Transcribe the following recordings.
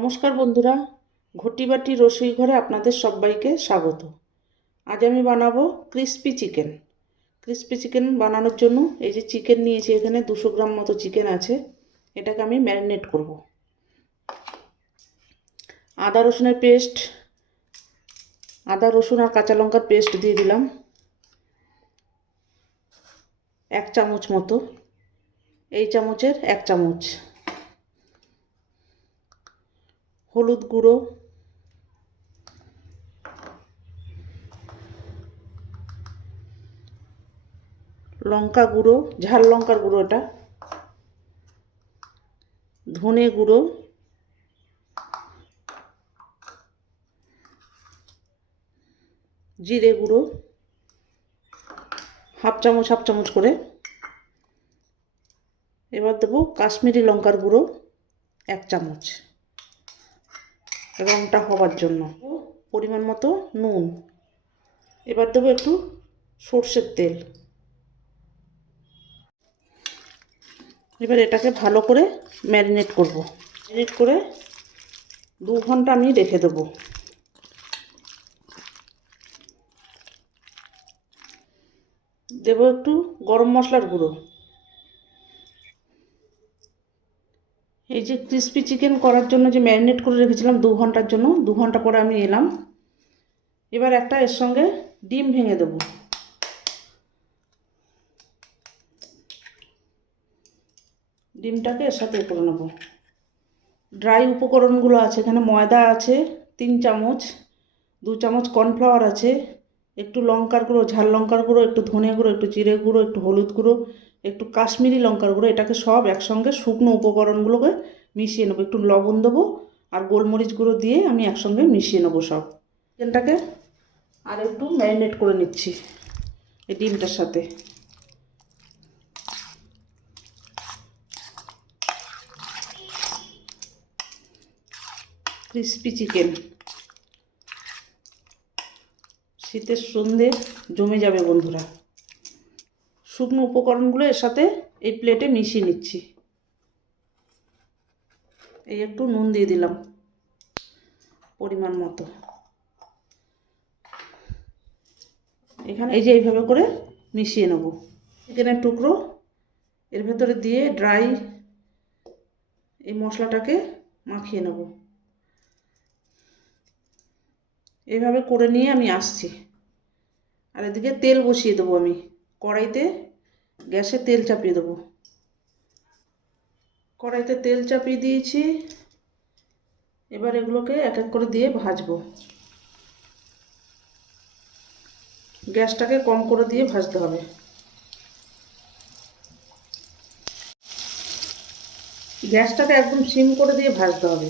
নমস্কার বন্ধুরা, ঘটি বাটি রসুই ঘরে আপনাদের সবাইকে স্বাগত। আজ আমি বানাবো ক্রিস্পি চিকেন। ক্রিস্পি চিকেন বানানোর জন্য এই যে চিকেন নিয়েছি, এখানে 200 গ্রাম মতো চিকেন আছে। এটাকে আমি ম্যারিনেট করব। আদা রসুনের পেস্ট, আদা রসুন আর কাঁচা লঙ্কার পেস্ট দিয়ে দিলাম 1 চামচ মতো, এই চামচের 1 চামচ। হলুদ গুঁড়ো, লঙ্কা গুঁড়ো, ঝাল লঙ্কার গুঁড়ো, এটা ধনে গুঁড়ো, জিরে গুঁড়ো হাফ চামচ করে। এবার দেবো কাশ্মীরি লঙ্কার গুঁড়ো 1 চামচ রঙটা হওয়ার জন্য, পরিমাণ মতো নুন। এবার দেবো একটু সর্ষের তেল। এবার এটাকে ভালো করে ম্যারিনেট করব। ম্যারিনেট করে 2 ঘন্টা আমি রেখে দেবো। দেবো একটু গরম মশলার গুঁড়ো। এই যে ক্রিস্পি চিকেন করার জন্য যে ম্যারিনেট করে রেখেছিলাম 2 ঘন্টার জন্য, 2 ঘন্টা পরে আমি এলাম। এবার একটা এর সঙ্গে ডিম ভেঙে দেবো। ডিমটাকে এর সাথে করে নেব। ড্রাই উপকরণগুলো আছে, এখানে ময়দা আছে 3 চামচ, 2 চামচ কর্নফ্লাওয়ার আছে, একটু লঙ্কার গুঁড়ো, ঝাল লঙ্কার গুঁড়ো, একটু ধনে গুঁড়ো, একটু জিরে গুঁড়ো, একটু হলুদ গুঁড়ো, একটু কাশ্মীরি লঙ্কার গুঁড়ো। এটাকে সব একসঙ্গে শুকনো উপকরণগুলোকে মিশিয়ে নেবো। একটু লবণ দেবো আর গোলমরিচ গুঁড়ো দিয়ে আমি একসঙ্গে মিশিয়ে নেবো সব। চিকেনটাকে আর একটু ম্যারিনেট করে নিচ্ছি এই ডিমটার সাথে। ক্রিস্পি চিকেন শীতের সন্ধে জমে যাবে বন্ধুরা। শুকনো উপকরণগুলো এর সাথে এই প্লেটে মিশিয়ে নিচ্ছি। এই একটু নুন দিয়ে দিলাম পরিমাণ মতো। এখানে এই যে এইভাবে করে মিশিয়ে নেব। চিকেনের টুকরো এর ভেতরে দিয়ে ড্রাই এই মশলাটাকে মাখিয়ে নেব। এইভাবে করে নিয়ে আমি আসছি। আর এদিকে তেল বসিয়ে দেবো আমি কড়াইতে। গ্যাসে তেল চাপিয়ে দেবো। কড়াইতে তেল চাপিয়ে দিয়েছি। এবার এগুলোকে এক এক করে দিয়ে ভাজবো। গ্যাসটাকে কম করে দিয়ে ভাজতে হবে। গ্যাসটাকে একদম সিম করে দিয়ে ভাজতে হবে।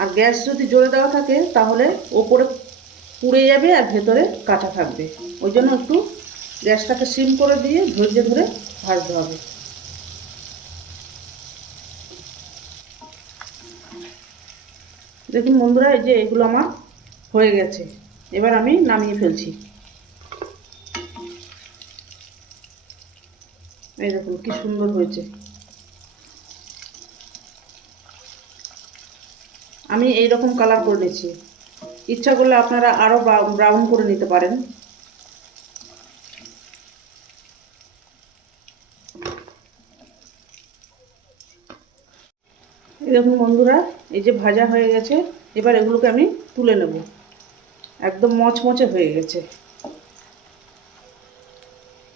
আর গ্যাস যদি জোরে দেওয়া থাকে তাহলে ওপরে পুড়ে যাবে আর ভেতরে কাঁচা থাকবে। ওই জন্য একটু গ্যাসটাকে সিম করে দিয়ে ধৈর্য ধরে ভাজতে হবে। দেখুন বন্ধুরা, এই যে এগুলো আমার হয়ে গেছে। এবার আমি নামিয়ে ফেলছি। এই দেখুন কি সুন্দর হয়েছে। আমি এই রকম কালার করে নিয়েছি। ইচ্ছা করলে আপনারা আরও ব্রাউন করে নিতে পারেন। এই দেখুন বন্ধুরা, এই যে ভাজা হয়ে গেছে। এবার এগুলোকে আমি তুলে নেব। একদম মচমচে হয়ে গেছে।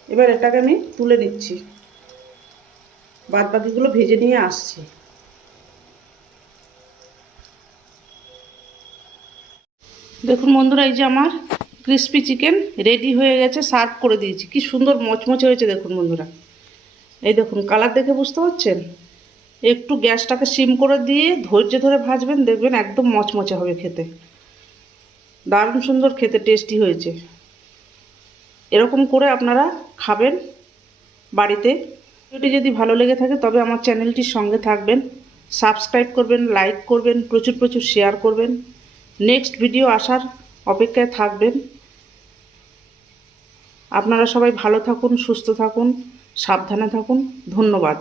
এবার এটাকে আমি তুলে নিচ্ছি। বাদ বাকিগুলো ভেজে নিয়ে আসছি। দেখুন বন্ধুরা, এই যে আমার ক্রিস্পি চিকেন রেডি হয়ে গেছে। সার্ভ করে দিয়েছি। কি সুন্দর মচমচে হয়েছে দেখুন বন্ধুরা। এই দেখুন কালার দেখে বুঝতে পারছেন। একটু গ্যাসটাকে সিম করে দিয়ে ধৈর্য ধরে ভাজবেন, দেখবেন একদম মচমচে হবে খেতে। দারুণ সুন্দর খেতে, টেস্টি হয়েছে। এরকম করে আপনারা খাবেন বাড়িতে। ভিডিওটি যদি ভালো লেগে থাকে তবে আমার চ্যানেলটির সঙ্গে থাকবেন, সাবস্ক্রাইব করবেন, লাইক করবেন, প্রচুর প্রচুর শেয়ার করবেন। নেক্সট ভিডিও আসার অপেক্ষায় থাকবেন। আপনারা সবাই ভালো থাকুন, সুস্থ থাকুন, সাবধানে থাকুন। ধন্যবাদ।